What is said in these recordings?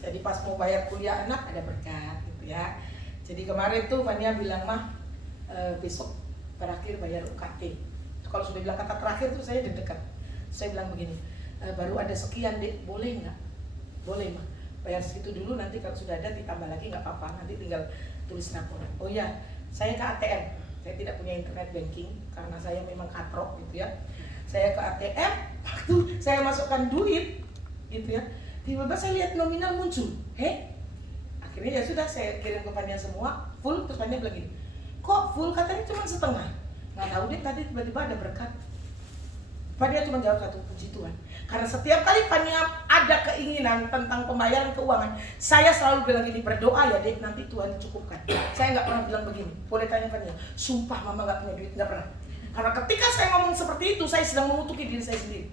Jadi pas mau bayar kuliah anak ada berkat gitu ya. Jadi kemarin tuh Fania bilang, mah besok terakhir bayar UKT. Kalau sudah bilang kata terakhir tuh saya dekat. Saya bilang begini, baru ada sekian dek, boleh nggak? Boleh mah, bayar segitu dulu, nanti kalau sudah ada ditambah lagi nggak apa-apa, nanti tinggal tulis laporan. Oh ya, saya ke ATM, saya tidak punya internet banking karena saya memang katrok gitu ya. Saya ke ATM, waktu saya masukkan duit gitu ya, tiba-tiba saya lihat nominal muncul. Akhirnya ya sudah, saya kirim ke Fania semua full. Terus Fania bilang gini, kok full, katanya cuma setengah. Nggak tahu deh, tadi tiba-tiba ada berkat. Fania cuma jawab satu, puji Tuhan. Karena setiap kali Fania ada keinginan tentang pembayaran keuangan, saya selalu bilang gini, berdoa ya dek, nanti Tuhan cukupkan. Saya nggak pernah bilang begini. Boleh tanya Fania, sumpah mama nggak punya duit, nggak pernah. Karena ketika saya ngomong seperti itu, saya sedang mengutuki diri saya sendiri.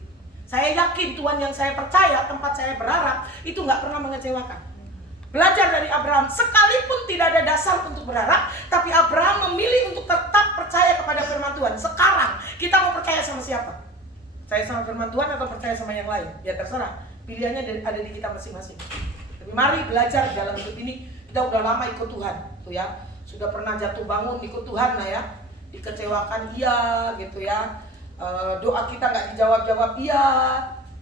Saya yakin Tuhan yang saya percaya, tempat saya berharap, itu nggak pernah mengecewakan. Belajar dari Abraham, sekalipun tidak ada dasar untuk berharap, tapi Abraham memilih untuk tetap percaya kepada firman Tuhan. Sekarang kita mau percaya sama siapa? Saya sama firman Tuhan atau percaya sama yang lain? Ya terserah, pilihannya ada di kita masing-masing. Tapi mari belajar dalam hidup ini. Kita udah lama ikut Tuhan, tuh ya. Sudah pernah jatuh bangun ikut Tuhan lah ya. Dikecewakan iya gitu ya. Doa kita nggak dijawab-jawab iya.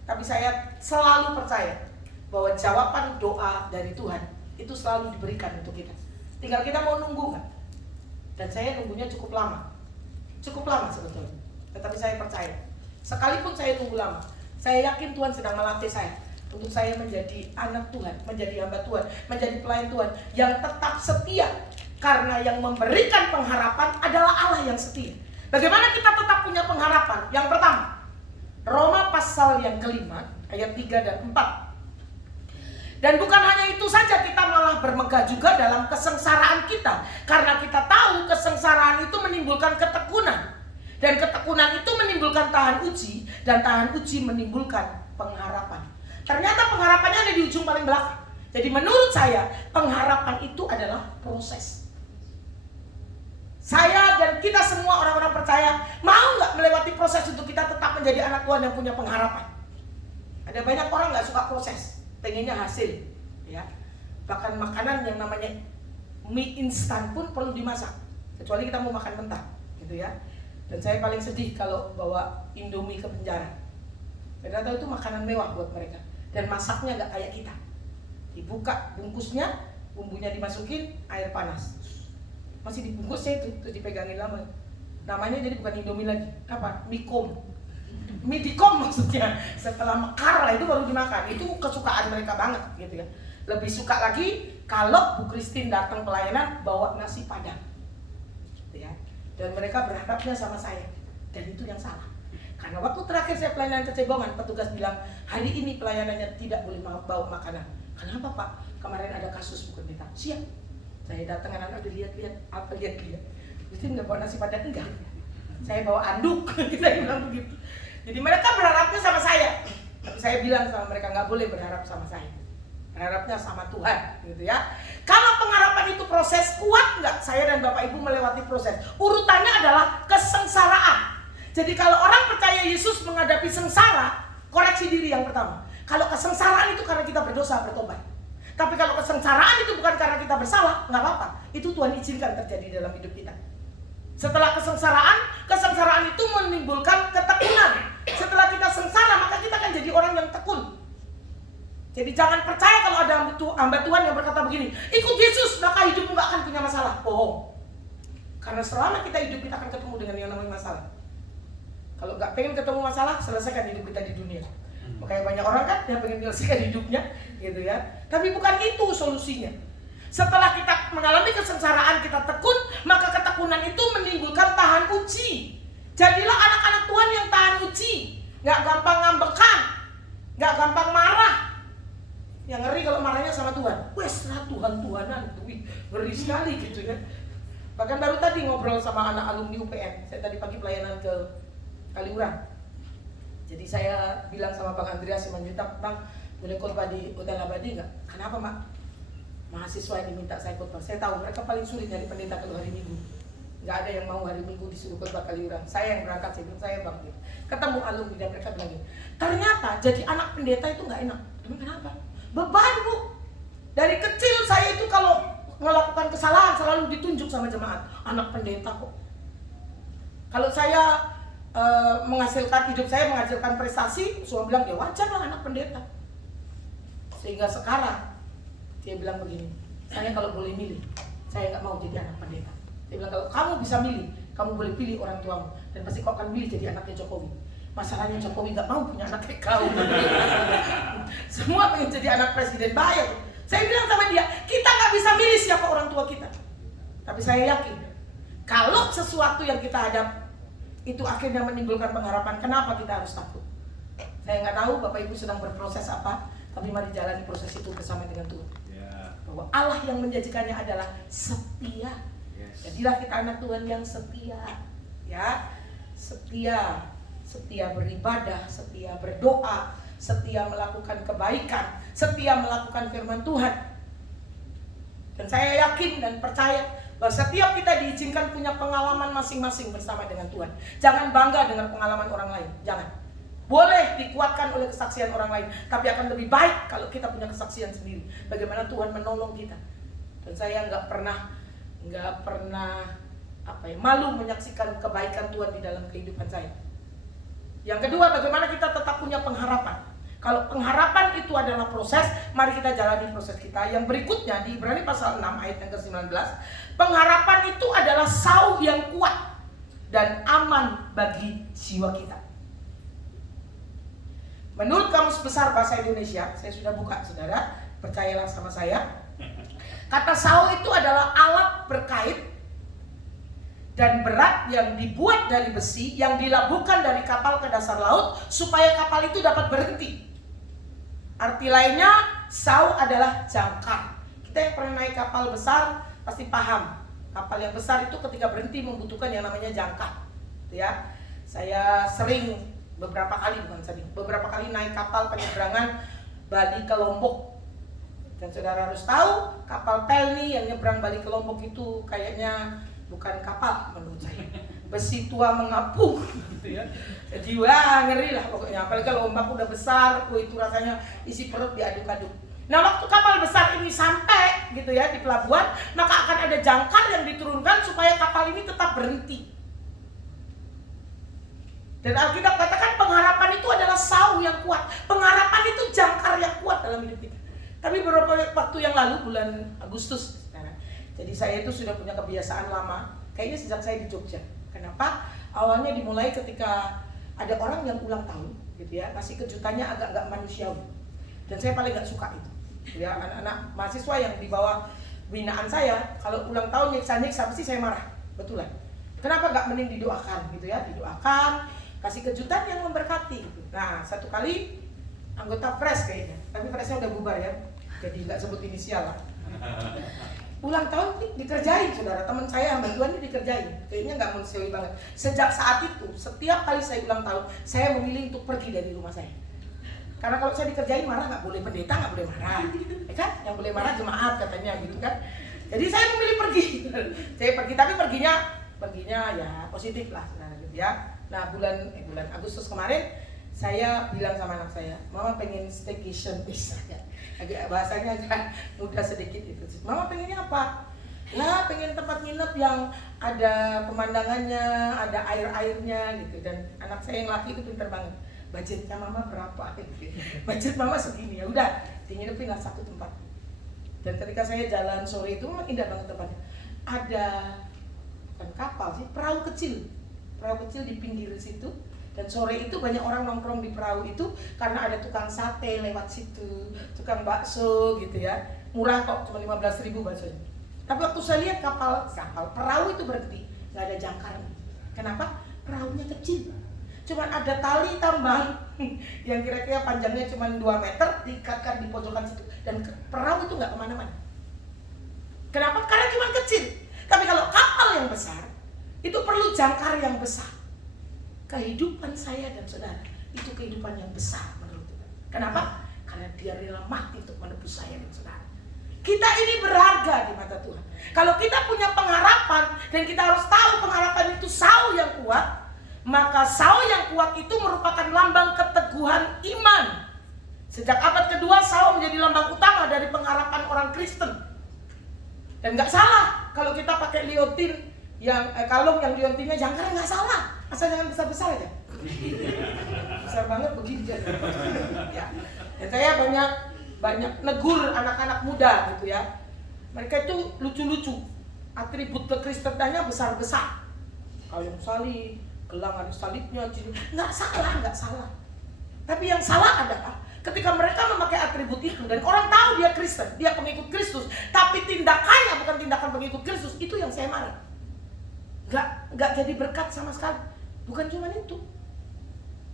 Tapi saya selalu percaya bahwa jawaban doa dari Tuhan itu selalu diberikan untuk kita. Tinggal kita mau nunggu nggak? Dan saya nunggunya cukup lama sebetulnya. Tetapi saya percaya. Sekalipun saya tunggu lama, saya yakin Tuhan sedang melatih saya untuk saya menjadi anak Tuhan, menjadi hamba Tuhan, menjadi pelayan Tuhan yang tetap setia. Karena yang memberikan pengharapan adalah Allah yang setia. Bagaimana kita tetap punya pengharapan? Yang pertama, Roma pasal yang kelima, ayat 3 dan 4. Dan bukan hanya itu saja, kita malah bermegah juga dalam kesengsaraan kita. Karena kita tahu kesengsaraan itu menimbulkan ketekunan. Dan ketekunan itu menimbulkan tahan uji, dan tahan uji menimbulkan pengharapan. Ternyata pengharapannya ada di ujung paling belakang. Jadi menurut saya, pengharapan itu adalah proses. Saya dan kita semua orang-orang percaya, mau nggak melewati proses untuk kita tetap menjadi anak Tuhan yang punya pengharapan? Ada banyak orang nggak suka proses, pengennya hasil, ya. Bahkan makanan yang namanya mie instan pun perlu dimasak, kecuali kita mau makan mentah, gitu ya. Dan saya paling sedih kalau bawa Indomie ke penjara. Ternyata itu makanan mewah buat mereka. Dan masaknya nggak kayak kita. Dibuka bungkusnya, bumbunya dimasukin, air panas. Masih dibungkusnya itu, terus dipegangin lama. Namanya jadi bukan Indomie lagi. Apa? Mikom. Mie dikom maksudnya. Setelah mekar lah itu baru dimakan. Itu kesukaan mereka banget gitu ya. Lebih suka lagi kalau Bu Christine datang pelayanan bawa nasi padang. Gitu ya. Dan mereka berharapnya sama saya. Dan itu yang salah. Karena waktu terakhir saya pelayanan ke Cebongan, petugas bilang, hari ini pelayanannya tidak boleh bawa makanan. Kenapa Pak? Kemarin ada kasus bukan kita. Siap. Saya datang anak-anak dilihat-lihat, apa lihat-lihat. Mesti nggak bawa nasi padang? Enggak. Saya bawa anduk. Saya bilang begitu. Jadi mereka berharapnya sama saya. Tapi saya bilang sama mereka, nggak boleh berharap sama saya. Berharapnya sama Tuhan, gitu ya. Kalau pengharapan itu proses, kuat nggak saya dan Bapak Ibu melewati proses? Urutannya adalah kesengsaraan. Jadi kalau orang percaya Yesus menghadapi sengsara, koreksi diri yang pertama. Kalau kesengsaraan itu karena kita berdosa, bertobat. Tapi kalau kesengsaraan itu bukan karena kita bersalah, nggak apa-apa. Itu Tuhan izinkan terjadi dalam hidup kita. Setelah kesengsaraan itu menimbulkan ketekunan. Setelah kita sengsara, maka kita akan jadi orang yang tekun. Jadi jangan percaya kalau ada hamba Tuhan yang berkata begini, ikut Yesus maka hidupmu gak akan punya masalah. Bohong. Karena selama kita hidup, kita akan ketemu dengan yang namanya masalah. Kalau gak pengen ketemu masalah, selesaikan hidup kita di dunia. Makanya banyak orang kan yang pengen menyelesaikan hidupnya gitu ya. Tapi bukan itu solusinya. Setelah kita mengalami kesengsaraan, kita tekun, maka ketekunan itu menimbulkan tahan uji. Jadilah anak-anak Tuhan yang tahan uji. Gak gampang ngambekan, gak gampang marah. Yang ngeri kalau marahnya sama Tuhan. Wes lah Tuhan-Tuhanan, ngeri sekali gitu ya. Bahkan baru tadi ngobrol sama anak alumni UPN. Saya tadi pagi pelayanan ke Kaliurang. Jadi saya bilang sama Bang Andreas Simanjuntak, Bang, boleh khotbah di Hotel Abadi nggak? Kenapa Mak? Mahasiswa yang diminta saya khotbah. Saya tahu mereka paling sulit dari pendeta kalau hari Minggu. Nggak ada yang mau hari Minggu disuruh khotbah Kaliurang. Saya yang berangkat, saya bilang saya Bang. Gitu. Ketemu alumni dan mereka bilang gini, ternyata jadi anak pendeta itu nggak enak. Tapi kenapa? Beban Bu. selalu ditunjuk sama jemaat, anak pendeta kok. Kalau saya hidup saya menghasilkan prestasi, semua bilang ya wajar lah anak pendeta. Sehingga sekarang dia bilang begini, saya kalau boleh milih, saya nggak mau jadi anak pendeta. Dia bilang kalau kamu bisa milih, kamu boleh pilih orang tuamu dan pasti kau akan milih jadi anaknya Jokowi. Masalahnya Jokowi nggak mau punya anak kayak kau. Semua pengen jadi anak presiden, bahaya. Saya bilang sama dia, kita nggak bisa milih siapa orang tua kita. Tapi saya yakin, kalau sesuatu yang kita hadap itu akhirnya menimbulkan pengharapan, kenapa kita harus takut? Saya nggak tahu Bapak Ibu sedang berproses apa, tapi mari jalani proses itu bersama dengan Tuhan. Bahwa Allah yang menjanjikannya adalah setia. Jadilah kita anak Tuhan yang setia, ya, setia beribadah, setia berdoa, setia melakukan kebaikan, setia melakukan firman Tuhan. Dan saya yakin dan percaya bahwa setiap kita diizinkan punya pengalaman masing-masing bersama dengan Tuhan. Jangan bangga dengan pengalaman orang lain, jangan. Boleh dikuatkan oleh kesaksian orang lain, tapi akan lebih baik kalau kita punya kesaksian sendiri. Bagaimana Tuhan menolong kita. Dan saya nggak pernah malu menyaksikan kebaikan Tuhan di dalam kehidupan saya. Yang kedua, bagaimana kita tetap punya pengharapan. Kalau pengharapan itu adalah proses, mari kita jalani proses kita. Yang berikutnya di Ibrani pasal 6 ayat yang ke-19, pengharapan itu adalah sauh yang kuat dan aman bagi jiwa kita. Menurut Kamus Besar Bahasa Indonesia, saya sudah buka saudara, percayalah sama saya. Kata sauh itu adalah alat berkait dan berat yang dibuat dari besi yang dilabuhkan dari kapal ke dasar laut supaya kapal itu dapat berhenti. Arti lainnya, sauh adalah jangkar. Kita yang pernah naik kapal besar pasti paham. Kapal yang besar itu ketika berhenti membutuhkan yang namanya jangkar. Ya, saya sering beberapa kali naik kapal penyeberangan Bali ke Lombok. Dan saudara harus tahu, kapal Pelni yang nyebrang Bali ke Lombok itu kayaknya bukan kapal menurut saya. Besi tua mengapung gitu ya. Jadi wah ngeri lah pokoknya. Apalagi kalau ombak udah besar, itu rasanya isi perut diaduk-aduk. Nah waktu kapal besar ini sampai gitu ya di pelabuhan, maka akan ada jangkar yang diturunkan supaya kapal ini tetap berhenti. Dan Alkitab katakan pengharapan itu adalah sauh yang kuat. Pengharapan itu jangkar yang kuat dalam hidup kita. Tapi beberapa waktu yang lalu, bulan Agustus, jadi saya itu sudah punya kebiasaan lama, kayaknya sejak saya di Jogja. Kenapa? Awalnya dimulai ketika ada orang yang ulang tahun, gitu ya, kasih kejutannya agak-agak manusiawi. Dan saya paling nggak suka itu. Ya, anak-anak mahasiswa yang di bawah binaan saya, kalau ulang tahun nyiksa-nyiksa pasti saya marah, betulan. Kenapa nggak mending didoakan, gitu ya? Didoakan, kasih kejutan yang memberkati. Gitu. Nah, satu kali anggota Fresh kayaknya, tapi Freshnya udah bubar ya, jadi nggak sebut inisial lah. Ulang tahun dikerjain saudara, teman saya hamba Tuhan ini dikerjain, kayaknya nggak manusiawi banget. Sejak saat itu, setiap kali saya ulang tahun, saya memilih untuk pergi dari rumah saya. Karena kalau saya dikerjain marah nggak boleh, pendeta nggak boleh marah, ya kan? Yang boleh marah jemaat katanya gitu kan. Jadi saya memilih pergi. Saya pergi, tapi perginya ya positif lah saudara gitu ya. Nah bulan Agustus kemarin saya bilang sama anak saya, mama pengen staycation bisa ya. Agak bahasanya agak mudah sedikit itu. Mama pengennya apa? Ya pengen tempat nginep yang ada pemandangannya, ada air-airnya gitu. Dan anak saya yang laki itu pintar banget. Budgetnya mama berapa? Budget mama segini, ya udah dinginepin lah satu tempat. Dan ketika saya jalan sore itu memang indah banget tempatnya. Ada bukan kapal sih, perahu kecil di pinggir situ. Dan sore itu banyak orang nongkrong di perahu itu karena ada tukang sate lewat situ, tukang bakso gitu ya. Murah kok, cuma 15.000 baksonya. Tapi waktu saya lihat kapal perahu itu berhenti, nggak ada jangkarnya. Kenapa? Perahunya kecil. Cuma ada tali tambang yang kira-kira panjangnya cuma 2 meter diikatkan di pojokan situ. Dan perahu itu nggak kemana-mana. Kenapa? Karena cuma kecil. Tapi kalau kapal yang besar, itu perlu jangkar yang besar. Kehidupan saya dan saudara itu kehidupan yang besar menurut Tuhan. Kenapa? Karena dia rela mati untuk menebus saya dan saudara. Kita ini berharga di mata Tuhan. Kalau kita punya pengharapan dan kita harus tahu pengharapan itu sauh yang kuat, maka sauh yang kuat itu merupakan lambang keteguhan iman. Sejak abad kedua sauh menjadi lambang utama dari pengharapan orang Kristen. Dan nggak salah kalau kita pakai liontin yang kalung yang liontinnya jangkar nggak salah, asal jangan besar-besar aja. Besar banget begini ya. Dan saya banyak negur anak-anak muda gitu ya. Mereka itu lucu-lucu, atribut kekristenannya besar-besar. Kalung salib, gelang ada salibnya, nggak salah. Tapi yang salah adalah ketika mereka memakai atribut itu dan orang tahu dia Kristen, dia pengikut Kristus, tapi tindakannya bukan tindakan pengikut Kristus, itu yang saya marah. Nggak jadi berkat sama sekali. Bukan cuma itu.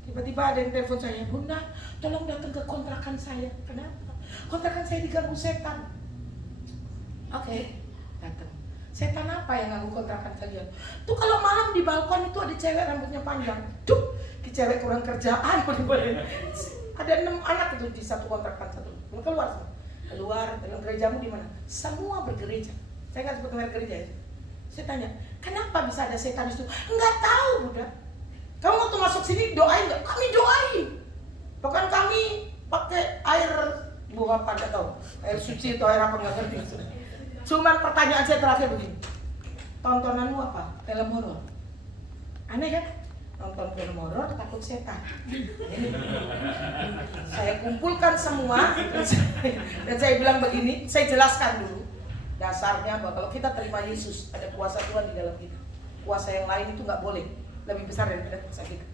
Tiba-tiba ada yang telepon saya, Bunda, tolong datang ke kontrakan saya. Kenapa? Kontrakan saya diganggu setan. Oke, datang. Setan apa yang ganggu kontrakan kalian? Tuh kalau malam di balkon itu ada cewek rambutnya panjang. Tuh, cewek kurang kerjaan. Ada 6 anak itu di satu kontrakan satu. Keluar, dengan gerejamu di mana? Semua bergereja. Saya nggak sebut merek gereja ya. Saya tanya, kenapa bisa ada setan itu? Enggak tahu, Bunda. Kamu waktu masuk sini doain nggak? Kami doain. Bahkan kami pakai air buah apa nggak tahu, air suci atau air apa nggak ngerti. Cuman pertanyaan saya terakhir begini, tontonanmu apa? Film horor. Aneh kan? Nonton film horor takut setan. Saya kumpulkan semua dan saya bilang begini, saya jelaskan dulu dasarnya bahwa kalau kita terima Yesus ada kuasa Tuhan di dalam kita. Kuasa yang lain itu nggak boleh lebih besar daripada kuasa kita.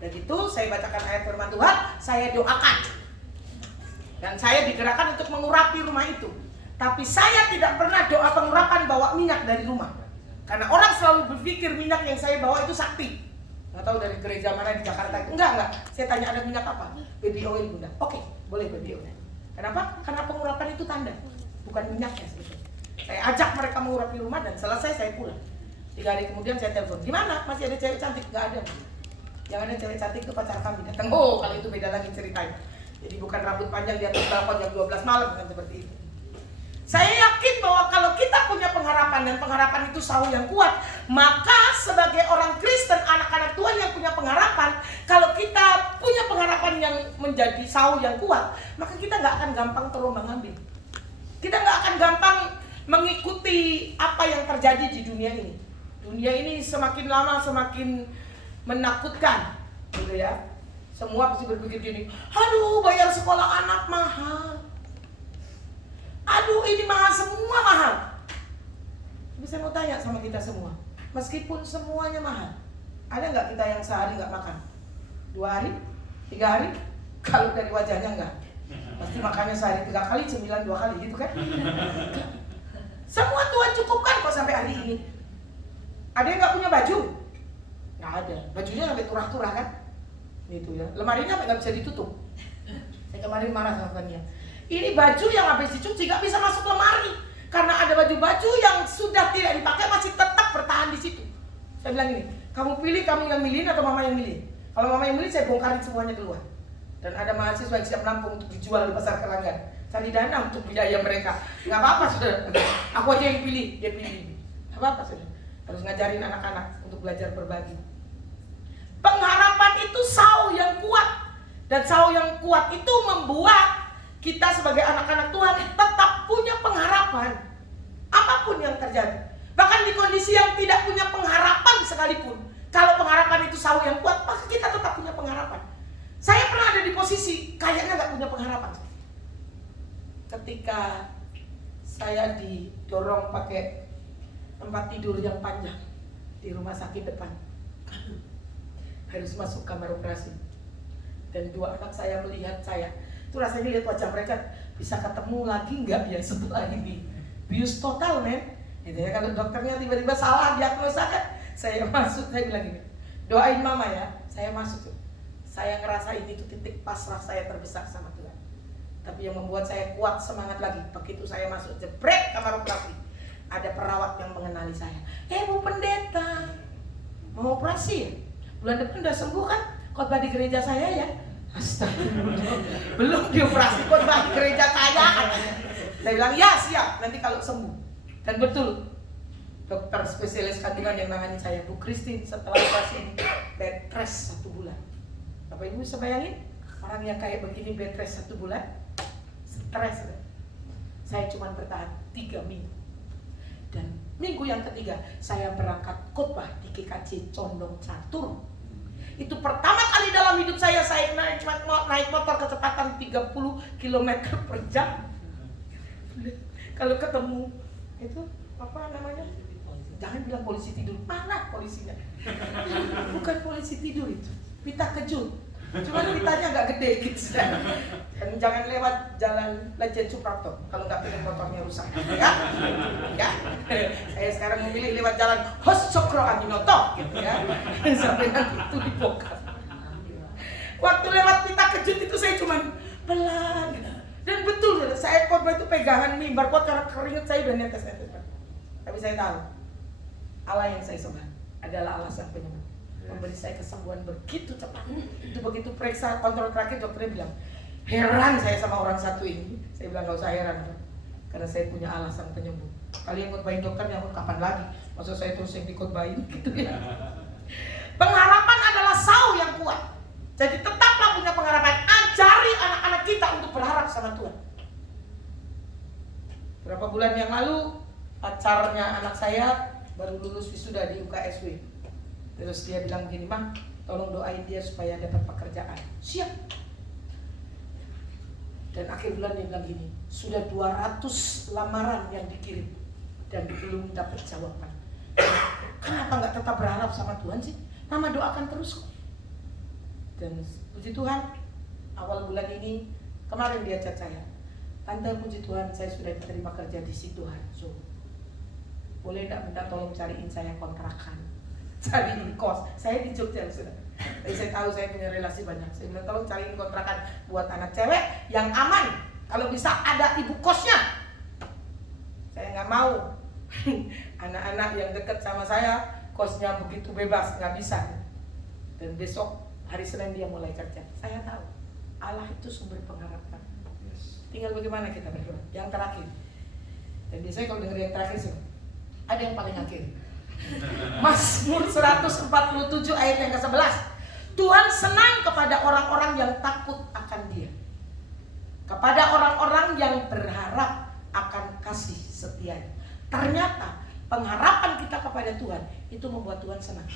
Dan itu saya bacakan ayat firman Tuhan, saya doakan. Dan saya digerakkan untuk mengurapi rumah itu. Tapi saya tidak pernah doa pengurapan bawa minyak dari rumah. Karena orang selalu berpikir minyak yang saya bawa itu sakti. Nggak tahu dari gereja mana di Jakarta. Enggak. Saya tanya ada minyak apa? Baby oil, Bunda. Oke, boleh baby oil. Kenapa? Karena pengurapan itu tanda, bukan minyaknya sebetulnya. Saya ajak mereka mengurapi rumah dan selesai saya pulang. 3 hari kemudian saya telepon, gimana? Masih ada cewek cantik? Nggak ada. Yang ada cewek cantik itu pacar kami datang. Oh, kalau itu beda lagi ceritanya. Jadi bukan rambut panjang di atas balkon jam 12 malam, bukan seperti itu. Saya yakin bahwa kalau kita punya pengharapan dan pengharapan itu sahur yang kuat, maka sebagai orang Kristen, anak-anak Tuhan yang punya pengharapan, kalau kita punya pengharapan yang menjadi sahur yang kuat, maka kita nggak akan gampang terombang-ambing. Kita nggak akan gampang mengikuti apa yang terjadi di dunia ini. Dunia ini semakin lama semakin menakutkan, gitu ya. Semua pasti berpikir gini, aduh bayar sekolah anak mahal. Aduh ini mahal, semua mahal. Tapi saya mau tanya sama kita semua, meskipun semuanya mahal, ada nggak kita yang sehari nggak makan? 2 hari? 3 hari? Kalau dari wajahnya nggak, pasti makannya sehari 3 kali, 9 2 kali gitu kan? Semua Tuhan cukupkan kok sampai hari ini. Ada yang nggak punya baju? Nggak ada, bajunya sampai turah-turah kan? Gitu ya, lemarinya nggak bisa ditutup. Saya kemarin marah sama Fania. Ini baju yang habis dicuci gak bisa masuk lemari karena ada baju-baju yang sudah tidak dipakai masih tetap bertahan di situ. Saya bilang gini, kamu pilih, kamu yang milihin atau mama yang milih? Kalau mama yang milih saya bongkarin semuanya keluar. Dan ada mahasiswa yang siap nampung untuk dijual di pasar Keranggan, cari dana untuk biaya mereka. Gak apa-apa sudah, aku aja yang pilih, dia pilih. Gak apa-apa sudah, harus ngajarin anak-anak untuk belajar berbagi. Pengharapan itu sahur yang kuat. Dan sahur yang kuat itu membuat kita sebagai anak-anak Tuhan tetap punya pengharapan apapun yang terjadi. Bahkan di kondisi yang tidak punya pengharapan sekalipun, kalau pengharapan itu sahur yang kuat, maka kita tetap punya pengharapan. Saya pernah ada di posisi kayaknya gak punya pengharapan. Ketika saya didorong pakai tempat tidur yang panjang di rumah sakit depan, harus masuk kamar operasi. Dan 2 anak saya melihat saya, itu rasanya lihat wajah mereka, bisa ketemu lagi nggak ya setelah ini? Bius total men, gitu ya. Kalau dokternya tiba-tiba salah diagnosa kan, saya masuk, saya bilang gini, doain mama ya, saya masuk. Saya ngerasain itu titik pasrah saya terbesar sama Tuhan. Tapi yang membuat saya kuat semangat lagi, begitu saya masuk jebret kamar operasi, ada perawat yang mengenali saya. Bu pendeta, mau operasi ya? Bulan depan udah sembuh kan? Khotbah di gereja saya ya? Astagfirullah, belum dioperasi khotbah di gereja saya. Saya bilang ya siap, nanti kalau sembuh. Dan betul, dokter spesialis kandungan yang nangani saya, Bu Christine, setelah operasi ini bed rest 1 bulan. Bapak Ibu bisa bayangin orang yang kayak begini bed rest 1 bulan, stres. Saya cuma bertahan 3 minggu. Dan Minggu yang ketiga saya berangkat khotbah di GKJ Condong Catur. Itu pertama kali dalam hidup saya naik motor kecepatan 30 km per jam. Kalau ketemu itu apa namanya? Jangan bilang polisi tidur. Mana polisinya? Bukan polisi tidur itu. Pita kejut. Cuma pitanya agak gede gitu. Dan jangan lewat jalan Lejen Suprapto kalau nggak pengen motornya rusak. Ya? Ya? Saya sekarang memilih lewat jalan Hos Cokro Adinoto gitu ya. Sampai nanti itu dibongkar. Waktu lewat pita kejut itu saya cuma pelan. Dan betul, saya khotbah itu pegangan mimbar kuat karena keringat saya udah netes. Tapi saya tahu Allah yang saya sembah adalah Allah sang penyembuh, memberi saya kesembuhan begitu cepat. Itu begitu periksa kontrol terakhir dokternya bilang, heran saya sama orang satu ini. Saya bilang gak usah heran, karena saya punya Allah sang penyembuh. Kalian khotbahin dokter yang kapan lagi? Maksud saya terus yang dikhotbahin gitu ya. Pengharapan adalah sau yang kuat. Jadi tetaplah punya pengharapan. Ajari anak-anak kita untuk berharap sama Tuhan. Berapa bulan yang lalu pacarnya anak saya baru lulus wisuda di UKSW. Terus dia bilang gini, "Mang, tolong doain dia supaya dapat pekerjaan." Siap. Dan akhir bulan dia bilang gini, sudah 200 lamaran yang dikirim dan belum dapat jawaban. Kenapa nggak tetap berharap sama Tuhan sih? Mama doakan terus kok. Dan puji Tuhan, awal bulan ini, kemarin dia chat saya, "Tante, puji Tuhan, saya sudah diterima kerja di Sidoarjo. Boleh enggak minta tolong cariin saya kontrakan, cariin kos." Saya di Jogja sudah. Tapi saya tahu saya punya relasi banyak. Saya bilang tolong cariin kontrakan buat anak cewek yang aman. Kalau bisa ada ibu kosnya. Saya nggak mau anak-anak yang dekat sama saya kosnya begitu bebas, nggak bisa. Dan besok hari Senin dia mulai kerja. Saya tahu Allah itu sumber pengharapan. Tinggal bagaimana kita berdoa. Yang terakhir. Dan biasanya kalau dengar yang terakhir sih, ada yang paling akhir. Mazmur 147 ayat yang ke-11. Tuhan senang kepada orang-orang yang takut akan Dia, kepada orang-orang yang berharap akan kasih setia. Ternyata pengharapan kita kepada Tuhan itu membuat Tuhan senang.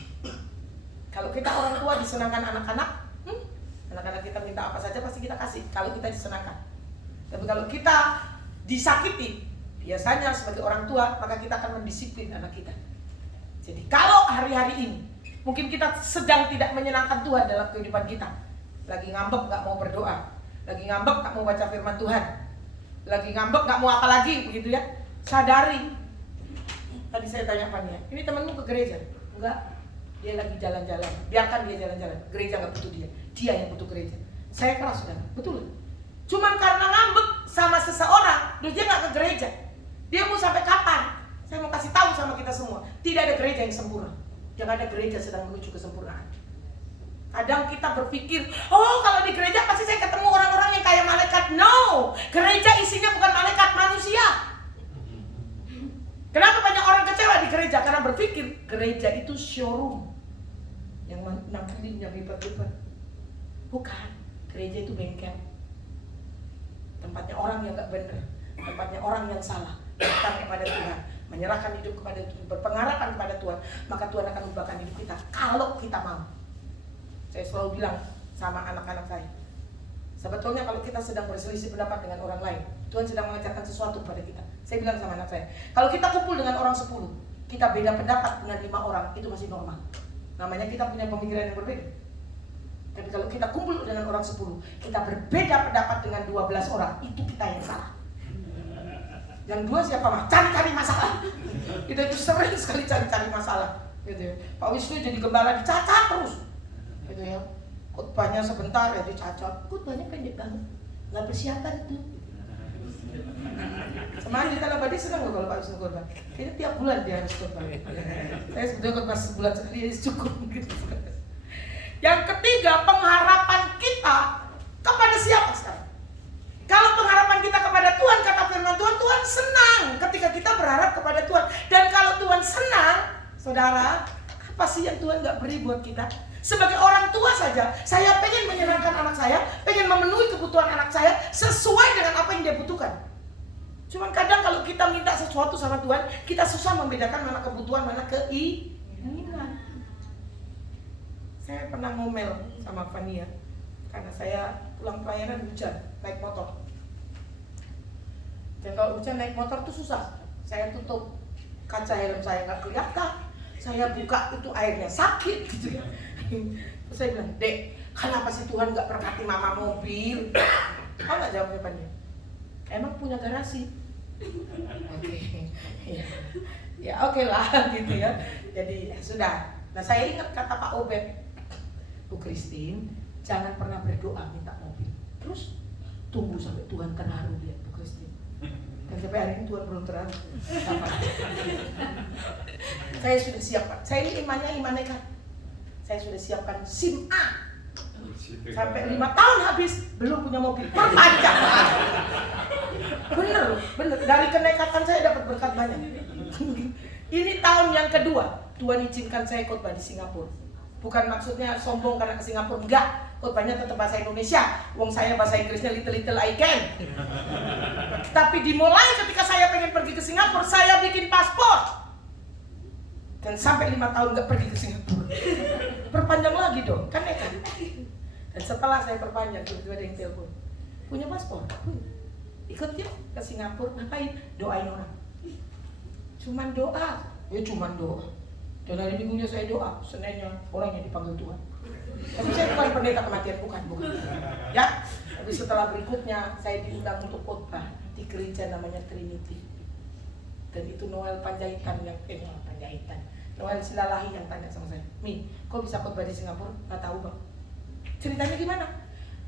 Kalau kita orang tua disenangkan anak-anak, anak-anak kita minta apa saja pasti kita kasih kalau kita disenangkan. Tapi kalau kita disakiti, biasanya sebagai orang tua maka kita akan mendisiplin anak kita. Jadi kalau hari-hari ini mungkin kita sedang tidak menyenangkan Tuhan dalam kehidupan kita, lagi ngambek gak mau berdoa, lagi ngambek gak mau baca firman Tuhan, lagi ngambek gak mau apa lagi begitu ya, sadari. Tadi saya tanya Pania, ini temanmu ke gereja? Enggak, dia lagi jalan-jalan. Biarkan dia jalan-jalan, gereja gak butuh dia, dia yang butuh gereja. Saya keras sudah, betul. Cuman karena ngambek sama seseorang, dia gak ke gereja. Dia mau sampai kapan? Saya mau kasih tahu sama kita semua, tidak ada gereja yang sempurna. Yang ada gereja sedang menuju kesempurnaan. Kadang kita berpikir, oh kalau di gereja pasti saya ketemu orang-orang yang kayak malaikat. No, gereja isinya bukan malaikat, manusia. Kenapa banyak orang kecewa di gereja? Karena berpikir gereja itu showroom yang nampilin yang hebat-hebat. Bukan, gereja itu bengkel. Tempatnya orang yang gak benar, tempatnya orang yang salah. Datang kepada Tuhan, menyerahkan hidup kepada Tuhan, berpengharapan kepada Tuhan, maka Tuhan akan membukakan hidup kita kalau kita mau. Saya selalu bilang sama anak-anak saya, sebetulnya kalau kita sedang berselisih pendapat dengan orang lain, Tuhan sedang mengajarkan sesuatu kepada kita. Saya bilang sama anak saya, kalau kita kumpul dengan orang 10, kita beda pendapat dengan 5 orang, itu masih normal. Namanya kita punya pemikiran yang berbeda. Tapi kalau kita kumpul dengan orang 10, kita berbeda pendapat dengan 12 orang, itu kita yang salah. Yang dua siapa mah? Cari-cari masalah. Kita itu sering sekali cari-cari masalah, gitu ya. Pak Wisnu jadi gembala dicacat terus, gitu ya. Khotbahnya sebentar ya dicacat. Khotbahnya pendek banget, nggak persiapan itu. Sama Anjita Labadi senang loh kalau Pak Wisnu khotbah. Kayaknya tiap bulan dia harus khotbah. Saya sebetulnya khotbah sebulan sekali ya cukup gitu. Yang ketiga, pengharapan kita kepada siapa sekarang? Kalau pengharapan kita kepada Tuhan, kata firman Tuhan, Tuhan senang ketika kita berharap kepada Tuhan. Dan kalau Tuhan senang, saudara, apa sih yang Tuhan gak beri buat kita? Sebagai orang tua saja, saya pengen menyenangkan anak saya, pengen memenuhi kebutuhan anak saya sesuai dengan apa yang dia butuhkan. Cuman kadang kalau kita minta sesuatu sama Tuhan, kita susah membedakan mana kebutuhan, mana keinginan. Saya pernah ngomel sama Fania karena saya pulang pelayanan hujan, naik motor. Dan kalau hujan naik motor tuh susah. Saya tutup kaca helm saya nggak kelihatan. Saya buka itu airnya sakit gitu ya. Terus saya bilang, Dek, kenapa sih Tuhan nggak berkati mama mobil? Tahu nggak jawabnya Fania? Emang punya garasi? Oke, ya oke lah gitu ya. Jadi sudah. Nah saya ingat kata Pak Obed, Bu Christine, jangan pernah berdoa minta mobil. Terus tunggu sampai Tuhan terharu lihat Bu Christine. Dan sampai hari ini Tuhan belum terharu. Saya sudah siapkan. Saya ini imannya kan. Saya sudah siapkan SIM A. Sampai 5 tahun habis belum punya mobil. Perpanjang. Bener. Dari kenekatan saya dapat berkat banyak. Ini tahun yang kedua Tuhan izinkan saya khotbah di Singapura. Bukan maksudnya sombong karena ke Singapura, enggak. Khotbahnya tetap bahasa Indonesia. Wong saya bahasa Inggrisnya little I can. Tapi dimulai ketika saya pengen pergi ke Singapura, saya bikin paspor. Dan sampai 5 tahun enggak pergi ke Singapura. Perpanjang lagi dong, kan nekat. Dan setelah saya perpanjang, tiba-tiba ada yang telepon, punya paspor? Ikut ya ke Singapura, ngapain? Doain orang. Cuman doa, ya cuman doa. Dan hari Minggunya saya doa, Seninnya orang yang dipanggil Tuhan. Tapi saya bukan pendeta kematian, bukan. Ya, tapi setelah berikutnya saya diundang untuk khotbah di gereja namanya Trinity. Dan itu Noel Panjaitan Noel Silalahi yang tanya sama saya, Mi, kok bisa khotbah di Singapura? Nggak tahu bang. Ceritanya gimana?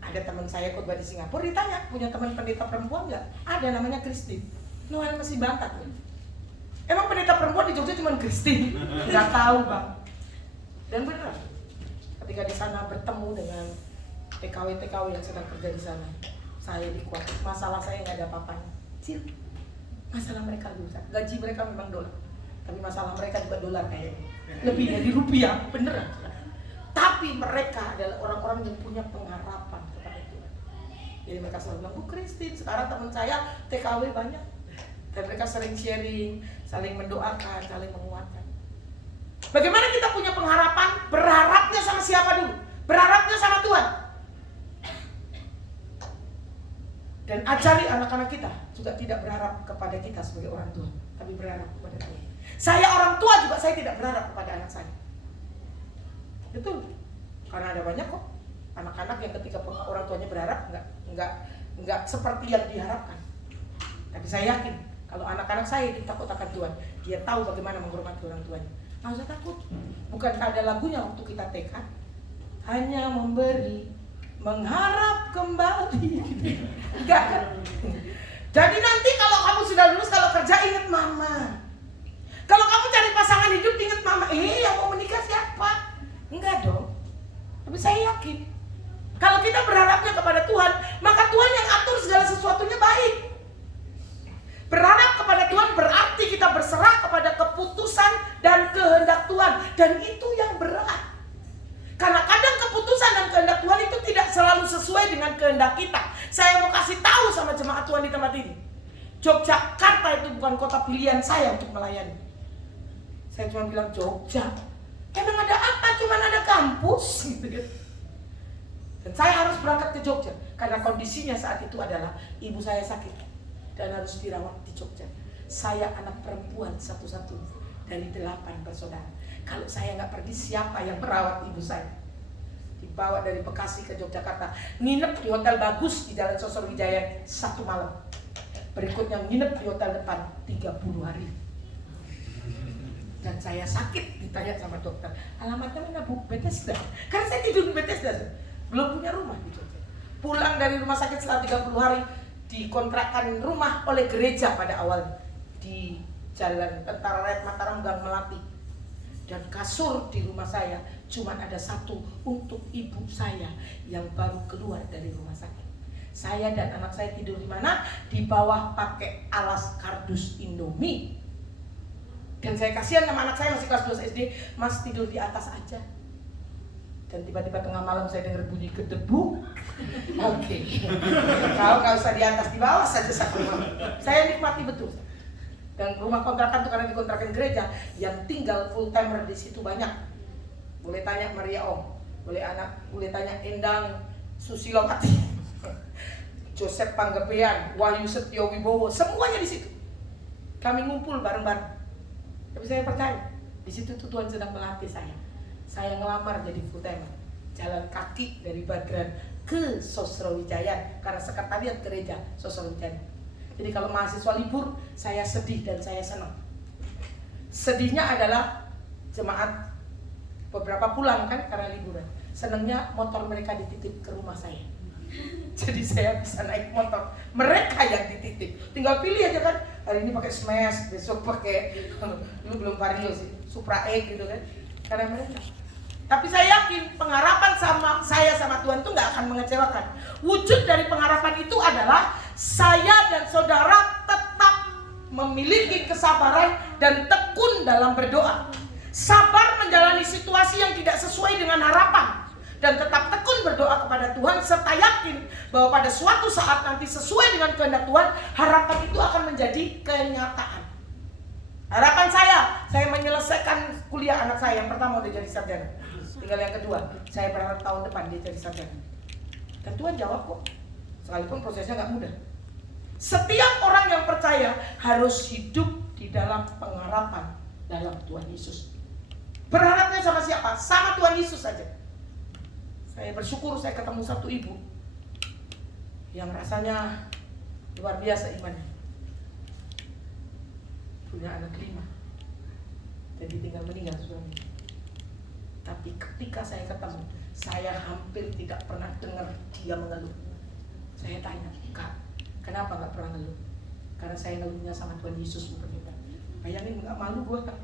Ada teman saya khotbah di Singapura, ditanya, punya teman pendeta perempuan nggak? Ada, namanya Christine. Noel masih bantah. Emang pendeta perempuan di Jogja cuma Christine? Nggak tahu bang. Dan benar, ketika di sana bertemu dengan TKW yang sedang kerja di sana, saya dikuat. Masalah saya nggak ada apa-apanya. Cil, masalah mereka dosa. Gaji mereka memang dolar, tapi masalah mereka juga dolar kayaknya. Lebih dari rupiah, beneran. Tapi mereka adalah orang-orang yang punya pengharapan kepada Tuhan. Jadi mereka selalu bilang, Bu Christine, sekarang teman saya TKW banyak. Dan mereka sering sharing, saling mendoakan, saling menguatkan. Bagaimana kita punya pengharapan? Berharapnya sama siapa dulu? Berharapnya sama Tuhan. Dan ajari anak-anak kita juga tidak berharap kepada kita sebagai orang tua, tapi berharap kepada Tuhan. Saya orang tua juga saya tidak berharap kepada anak saya. Betul, karena ada banyak kok anak-anak yang ketika orang tuanya berharap nggak seperti yang diharapkan. Tapi saya yakin kalau anak-anak saya takut akan Tuhan, dia tahu bagaimana menghormati orang tuanya. Nggak usah takut. Bukankah ada lagunya waktu kita TK? Hanya memberi, mengharap kembali. Enggak kan? Jadi nanti kalau kamu sudah lulus, kalau kerja ingat mama. Kalau kamu cari pasangan hidup ingat mama. Yang mau menikah siapa? Enggak dong. Tapi saya yakin kalau kita berharapnya kepada Tuhan, maka Tuhan yang atur segala sesuatunya baik. Berharap kepada Tuhan berarti kita berserah kepada keputusan dan kehendak Tuhan. Dan itu yang berat. Karena kadang keputusan dan kehendak Tuhan itu tidak selalu sesuai dengan kehendak kita. Saya mau kasih tahu sama jemaat Tuhan di tempat ini, Yogyakarta itu bukan kota pilihan saya untuk melayani. Saya cuma bilang Jogja, emang ada apa? Cuma ada kampus gitu kan. Dan saya harus berangkat ke Jogja karena kondisinya saat itu adalah ibu saya sakit dan harus dirawat di Jogja. Saya anak perempuan satu-satunya dari 8 bersaudara. Kalau saya nggak pergi, siapa yang merawat ibu saya? Dibawa dari Bekasi ke Yogyakarta, nginep di hotel bagus di Jalan Sosor Wijaya 1 malam. Berikutnya nginep di hotel depan 30 hari. Dan saya sakit, ditanya sama dokter, alamatnya mana Bu? Bethesda. Karena saya tidur di Bethesda, belum punya rumah di Jogja. Pulang dari rumah sakit setelah 30 hari, dikontrakkan rumah oleh gereja pada awalnya di Jalan Tentara Rakyat Mataram Gang Melati. Dan kasur di rumah saya cuma ada 1 untuk ibu saya yang baru keluar dari rumah sakit. Saya dan anak saya tidur di mana? Di bawah pakai alas kardus Indomie. Dan saya kasihan sama anak saya masih kelas 2 SD, Mas tidur di atas aja. Dan tiba-tiba tengah malam saya dengar bunyi gedebu. Oke. Kau nggak usah di atas, di bawah saja 1 malam. Saya nikmati betul. Dan rumah kontrakan itu karena dikontrakan gereja, yang tinggal full timer di situ banyak. Boleh tanya Maria Om, boleh tanya Endang Susilowati, Joseph Panggebean, Wahyu Setio Wibowo, semuanya di situ. Kami ngumpul bareng-bareng. Tapi saya percaya di situ tuh Tuhan sedang melatih saya. Saya ngelamar jadi full timer, jalan kaki dari Badran ke Sosrawijayan karena sekretariat gereja Sosrawijayan. Jadi kalau mahasiswa libur, saya sedih dan saya senang. Sedihnya adalah jemaat beberapa pulang kan karena liburan. Senangnya motor mereka dititip ke rumah saya. Jadi saya bisa naik motor mereka yang dititip. Tinggal pilih aja kan. Hari ini pakai Smash, besok pakai lu belum Vario sih, Supra E gitu kan. Karena mereka. Tapi saya yakin pengharapan saya sama Tuhan itu nggak akan mengecewakan. Wujud dari pengharapan itu adalah saya dan saudara tetap memiliki kesabaran dan tekun dalam berdoa. Sabar menjalani situasi yang tidak sesuai dengan harapan. Dan tetap tekun berdoa kepada Tuhan serta yakin bahwa pada suatu saat nanti sesuai dengan kehendak Tuhan, harapan itu akan menjadi kenyataan. Harapan saya menyelesaikan kuliah anak saya. Yang pertama udah jadi sarjana, tinggal yang kedua. Saya berharap tahun depan dia jadi sarjana. Dan Tuhan jawab kok, sekalipun prosesnya gak mudah. Setiap orang yang percaya harus hidup di dalam pengharapan dalam Tuhan Yesus. Berharapnya sama siapa? Sama Tuhan Yesus saja. Saya bersyukur saya ketemu satu ibu yang rasanya luar biasa imannya. Punya anak 5. Jadi tinggal meninggal suaminya. Tapi ketika saya ketemu, saya hampir tidak pernah dengar dia mengeluh. Saya tanya, Kak, kenapa gak pernah ngeluh? Karena saya ngeluhnya sama Tuhan Yesus. Bayangin gak malu gue kan?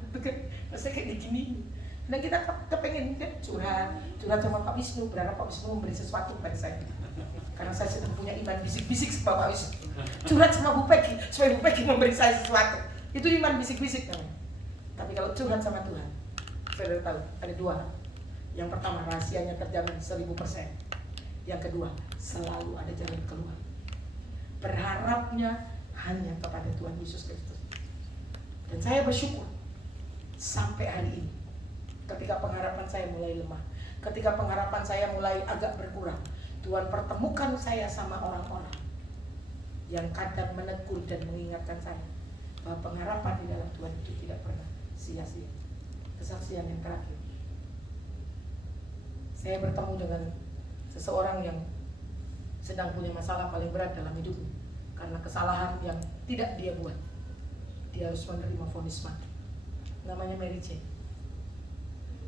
Rasanya kayak gini. Dan kita kepengen kan curhat sama Pak Wisnu, berharap Pak Wisnu memberi sesuatu kepada saya. Karena saya sedang punya iman bisik-bisik sama Pak Wisnu. Curhat sama Bu Peggy, supaya Bu Peggy memberi saya sesuatu. Itu iman bisik-bisik namanya. Tapi kalau curhat sama Tuhan, saya udah tahu ada 2. Yang pertama, rahasianya terjamin 1000%. Yang kedua, selalu ada jalan keluar. Berharapnya hanya kepada Tuhan Yesus Kristus. Dan saya bersyukur sampai hari ini. Ketika pengharapan saya mulai lemah, ketika pengharapan saya mulai agak berkurang, Tuhan pertemukan saya sama orang-orang yang kadang menegur dan mengingatkan saya bahwa pengharapan di dalam Tuhan itu tidak pernah sia-sia. Kesaksian yang terakhir, saya bertemu dengan seseorang yang sedang punya masalah paling berat dalam hidupnya karena kesalahan yang tidak dia buat. Dia harus menerima vonis mati. Namanya Mary Jane.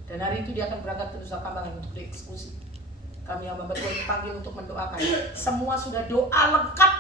Dan hari itu dia akan berangkat ke Nusa Kambangan untuk dieksekusi. Kami yang membuat dipanggil untuk mendoakan. Semua sudah doa lengkap